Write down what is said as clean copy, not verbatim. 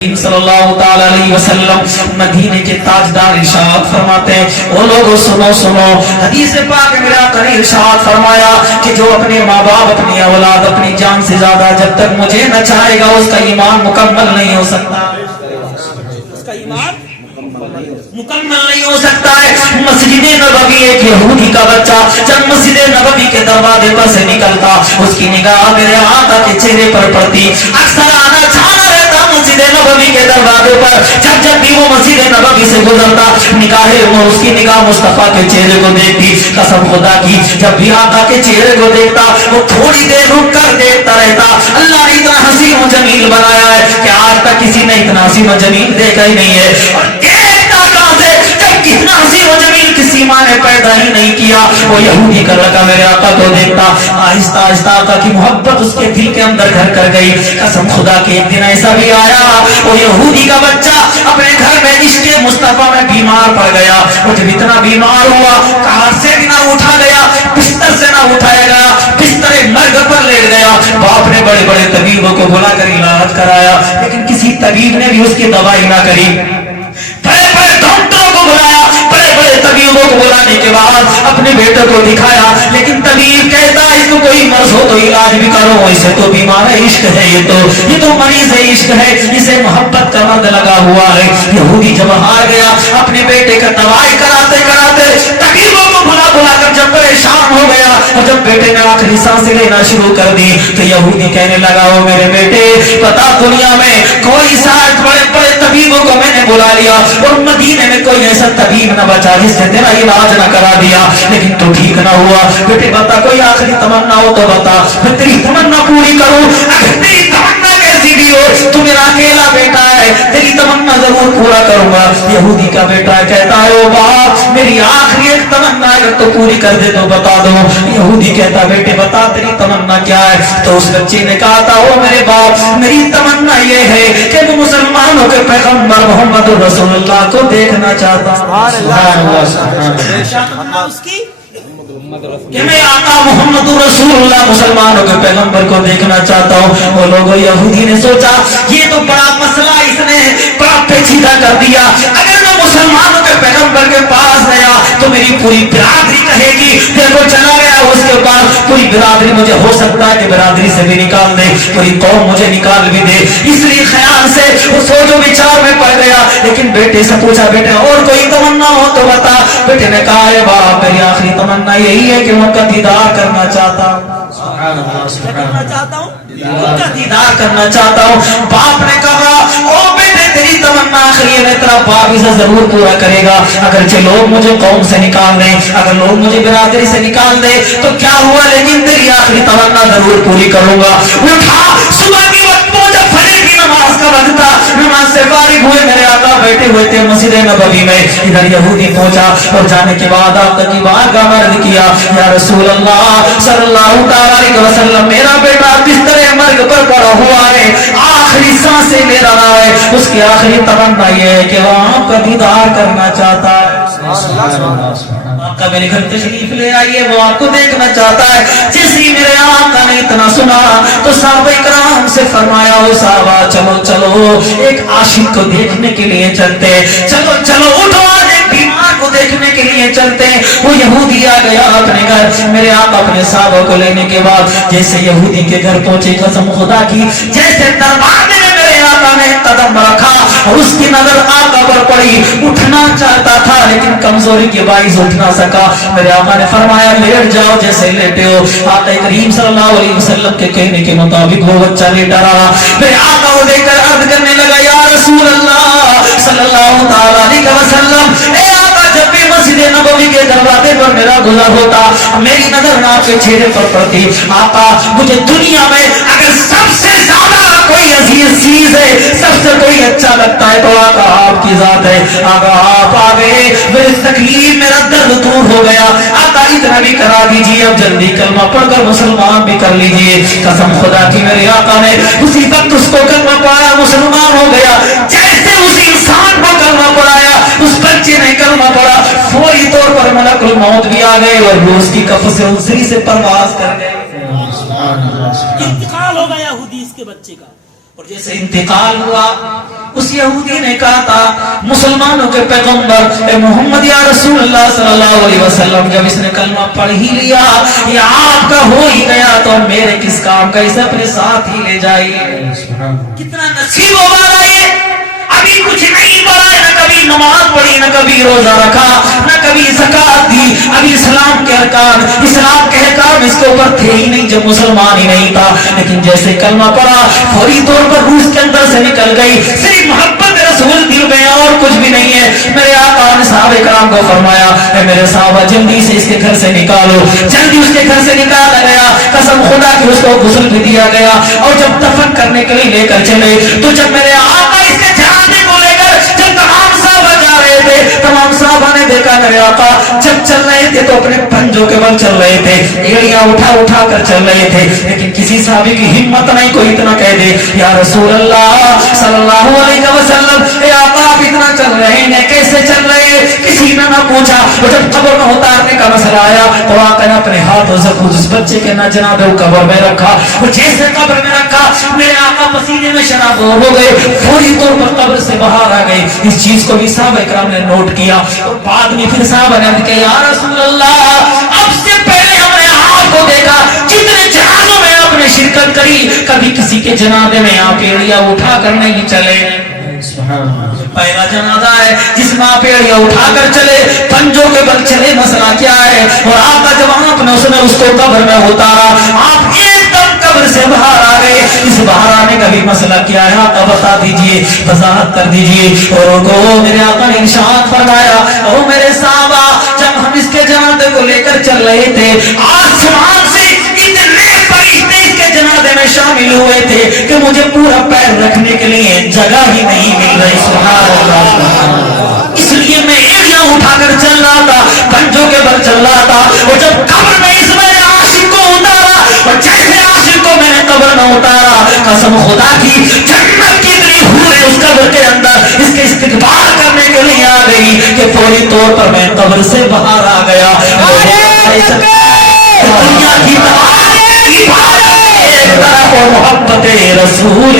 صلی اللہ تعالی علیہ وسلم مدینے کے تاجدار ارشاد فرماتے ہیں وہ لوگوں سنو سنو حدیث پاک میرے آقا نے ارشاد فرمایا کہ جو اپنے ماں باپ اپنی اولاد اپنی جان سے زیادہ جب تک مجھے نہ چاہے گا اس کا ایمان مکمل نہیں ہو سکتا، اس کا ایمان مکمل نہیں ہو سکتا ہے۔ مسجد نبوی ایک یہودی کا بچہ جب مسجد نبوی کے دروازے پر سے نکلتا اس کی نگاہ میرے آقا کے چہرے پر پڑتی، اکثر آنا جانا رہتا مسجد نبوی کے دروازے پر، جب بھی وہ مسجد نبوی سے گزرتا اس کی نگاہ مصطفیٰ کے چہرے کو دیکھتی، قسم خدا کی جب بھی آقا کے چہرے کو دیکھتا وہ تھوڑی دیر رک کر دیکھتا رہتا۔ اللہ نے اتنا حسین و جمیل بنایا ہے کہ آج تک کسی نے اتنا حسین و جمیل دیکھا ہی نہیں ہے، اور دیکھتا کہاں سے جب کتنا حسین و جمیل کسی ماں نے پیدا ہی نہیں کیا۔ وہ یہودی کا لڑکا میرے آقا کو دیکھتا، آہستہ آہستہ آقا کی محبت اس کے دل کے اندر گھر کر گئی۔ قسم خدا کے ایک دن ایسا بھی آیا وہ یہودی کا بچہ اپنے گھر میں عشق مصطفیٰ میں بیمار پڑ گیا، وہ جب اتنا بیمار ہوا کار سے بھی نہ اٹھا گیا، بستر سے نہ اٹھایا گیا، بستر مرگ پر لیٹ گیا۔ باپ نے بڑے بڑے طبیبوں کو بلا کر علاج کرایا لیکن کسی طبیب نے بھی اس کی دوائی نہ کری، بڑے بڑے ڈاکٹروں کو بلایا، بڑے بڑے طبیبوں کو بلانے کے بعد اپنے بیٹے کو دکھایا لیکن طبیب کہتا ہے اس کو کوئی مرض ہو تو علاج بھی کرو، اسے تو بیمار ہے، عشق ہے، یہ تو مریض ہے، عشق ہے، اسے محبت کا مرض لگا ہوا ہے۔ یہودی جب ہار گیا اپنے بیٹے کا دوائی کراتے کراتے طبیبوں کو بلا بلا کر جب پریشان ہو گیا اور جب بیٹے نے آخری سانسیں لینا شروع کر دی تو یہودی کہنے لگا او میرے بیٹے پتا دنیا میں کوئی ساتھ بڑے بڑے طبیبوں کو میں نے بلا لیا اور مدینے میں کوئی ایسا طبیب نہ بچا جس نے تیرا علاج نہ کرا دیا لیکن تو ٹھیک نہ ہوا۔ بیٹے بتا کوئی آخری تمنا ہو تو بتا، میں تیری تمنا پوری کروں، اگر تیری تمنا کیسی بھی ہو تو میرا اکیلا بیٹا ہے، تیری تمنا ضرور پورا کروں گا۔ یہودی کا بیٹا کہتا ہے او باپ میری آخری ایک تمنا اگر تو پوری کر دے تو بتا دو۔ یہودی کہتا بیٹے بتا تیری تمنا کیا ہے؟ تو اس بچے نے کہا تھا او میرے باپ میری تمنا یہ ہے کہ میں مسلمانوں کے پیغمبر محمد رسول اللہ کو دیکھنا چاہتا ہوں، کہ میں آقا محمد رسول اللہ مسلمانوں کے پیغمبر کو دیکھنا چاہتا ہوں۔ وہ لوگوں یہودی نے سوچا یہ تو بڑا مسئلہ اس نے بڑا پیچیدہ کر دیا، اگر میں مسلمانوں کے پیغمبر کے پاس گیا تو میری پوری برادری کہے گی دیکھو چلا گیا، اس کے بعد پوری برادری مجھے ہو سکتا ہے کہ برادری سے بھی نکال دے، پوری قوم مجھے نکال بھی دے، اس لیے خیال سے وہ سوچ و بچار میں پڑ گیا۔ لیکن بیٹے سے پوچھا بیٹے اور کوئی تمنا ہو تو بتا۔ بیٹے نے کہا ہے باپ میری آخری تمنا یہی ہے کہ ان کا دیدار کرنا چاہتا ہوں، ان کا دیدار کرنا چاہتا ہوں۔ باپ نے کہا او بیٹے تیری تمنا آخری ہے، تیرا باپ اسے ضرور پورا کرے گا، اگرچہ لوگ مجھے قوم سے نکال دیں، اگر لوگ مجھے برادری سے نکال دیں تو کیا ہوا، لیکن تیری آخری تمنا ضرور پوری کروں گا۔ اٹھا صبح کے وقت پہنچا، فجر کی نماز کا وقت تھا، نماز سے فارغ ہوئے میرے آقا بیٹھے ہوئے تھے مسجد نبوی میں، ادھر یہودی پہنچا اور جانے کے بعد آقا کی بارگاہ میں عرض کیا یا رسول اللہ صلی اللہ علیہ وسلم میرا بیٹا بستر مرگ پر پڑا ہوا ہے، آخری سانسیں لے رہا ہے، اس کی آخری تمنا یہ ہے کہ وہ آپ کا دیدار کرنا چاہتا ہے، آقا میرے گھر تشریف لے آئیے، وہ آپ کو دیکھنا چاہتا ہے۔ جیسے ہی میرے آقا نے اتنا سنا تو صحابہ کرام سے فرمایا او صحابہ چلو چلو ایک عاشق کو دیکھنے کے لیے چلتے، چلو چلو اٹھو آج ایک بیمار کو دیکھنے کے لیے چلتے۔ وہ یہودی آ گیا اپنے گھر، میرے آقا اپنے صحابہ کو لینے کے بعد جیسے یہودی کے گھر پہنچے، قسم خدا کی جیسے دربار میں میرے آقا نے قدم رکھا اور اس کی نظر آقا پر پڑی، اٹھنا چاہتا تھا لیکن کمزوری کے باعث اٹھ نہ سکا۔ میرے آقا نے فرمایا لیٹ جاؤ جیسے لیٹے ہو۔ آقا کریم صلی اللہ علیہ وسلم کے کہنے کے مطابق وہ بچہ لیٹا رہا۔ میرے آقا کو دیکھ کر عرض کرنے لگا یا رسول اللہ صلی اللہ تعالی علیہ وسلم، اے آقا جب بھی مسجد نبوی کے دروازے پر میرا گزر ہوتا میری نظر آپ کے چہرے پر پڑتی، آقا مجھے دنیا میں اگر سب سے زیادہ کوئی عزیز چیز ہے، سب سے کوئی اچھا لگتا ہے تو آقا آپ کی ذات ہے، آقا آپ آ گئے، میری تکلیف میرا درد دور ہو گیا، آقا اتنا بھی کرا دیجیے، اب جلدی کلمہ پڑھ کر مسلمان بھی کر لیجیے۔ قسم خدا کی میرے آقا نے اسی وقت اس کو کلمہ پڑھایا، مسلمان ہو گیا۔ جیسے اس انسان کو کلمہ پڑھایا اس بچے نے کلمہ پڑھا، فوری طور پر ملک الموت بھی آ گئے اور وہ اس کی کف سے انسری سے پرواز کر گئے، انتقال ہو گیا یہودی اس کے بچے کا۔ اور جیسے انتقال ہوا اس یہودی نے کہا تھا مسلمانوں کے پیغمبر اے محمد یا رسول اللہ صلی اللہ علیہ وسلم جب اس نے کلمہ پڑھ ہی لیا یہ آپ کا ہو ہی گیا تو میرے کس کام کا، اسے اپنے ساتھ ہی لے جائیے۔ کتنا نصیب والا یہ، ابھی کچھ نہیں پڑھا، نہ کبھی نماز پڑھی، نہ کبھی روزہ رکھا، نہ کبھی زکات دی، ابھی اسلام کے ارکان، اسلام کے احکام اس کے اوپر تھے ہی نہیں جب مسلمان ہی نہیں تھا، لیکن جیسے کلمہ پڑھا فوری طور پر روح کے اندر سے نکل گئی، صرف محبت رسول دل میں اور کچھ بھی نہیں ہے۔ میرے آقا نے صحابہ کرام کو فرمایا اے میرے صحابہ جلدی سے اس کے گھر سے نکالو، جلدی اس کے گھر سے نکالا گیا، قسم خدا کی اس کو غسل بھی دیا گیا، اور جب دفن کرنے کے لیے لے کر چلے تو جب میرے آقا اس کے جنازے کو لے کر جب تمام صحابہ جا رہے تھے، تمام صحابہ نے دیکھا میرے آقا جب چل رہے تھے تو اپنے پنجوں کے بل چل رہے تھے، ایڑیاں اٹھا اٹھا کر چل رہے تھے، لیکن کسی صحابی کی ہمت نہیں کوئی اتنا کہہ دے یا رسول اللہ صلی اللہ علیہ وسلم اے آقا آپ اتنا چل رہے ہیں کیسے چل رہے ہیں، کسی نے نہ پوچھا۔ اور جب قبر میں اتارنے کا مسئلہ آیا تو آقا نے اپنے ہاتھوں سے خود اس بچے کے نہ جناب قبر میں رکھا، اور جیسے قبر میں رکھا میرے آقا پسینے میں شراب ہو گئے، فوری طور پر قبر سے باہر آ گئے۔ اس چیز کو بھی صحابہ کرام نے نوٹ کیا، اور بعد میں پھر صحابہ نے کہا یا رسول اللہ اب سے پہلے ہم نے آپ کو دیکھا جتنے جنازوں میں آپ نے شرکت کری کبھی کسی کے جنازے میں آپ ایڑیاں اٹھا کر نہیں چلے۔ پہلا جنازہ ہے جس میں آپ ایڑیاں اٹھا کر چلے، پنجوں کے بل چلے، مسئلہ کیا ہے؟ اور آپ کا جب آپ نے اس کو قبر میں اتارا آپ ایک دم قبر سے باہر آ گئے، اس باہر آنے کا بھی مسئلہ کیا ہے آقا بتا دیجئے، وضاحت کر دیجئے۔ اور کو میرے آقا نے ارشاد فرمایا او میرے صحابہ جب ہم اس کے جنازے کو لے کر چل رہے تھے آسمان سے اتنے فرشتے اس کے جنازے میں شامل ہوئے تھے کہ مجھے پورا پیر رکھنے کے لیے جگہ ہی نہیں مل رہی، سبحان اللہ، اس لیے میں ایڑیاں اٹھا کر چل رہا تھا، پنجوں کے بل چل رہا تھا۔ اور جب قبر میں اس میں نے عاشق کو اتارا اور جیسے عاشق کو میں نے قبر میں اتارا قسم خدا کی جنت کی اتنی حور اس قبر کے اندر اس کے استقبال کرنے کے لیے آ گئی کہ فوری طور پر میں قبر سے باہر آ گیا۔ دنیا کی تمام عبادت ایک طرف اور محبت رسول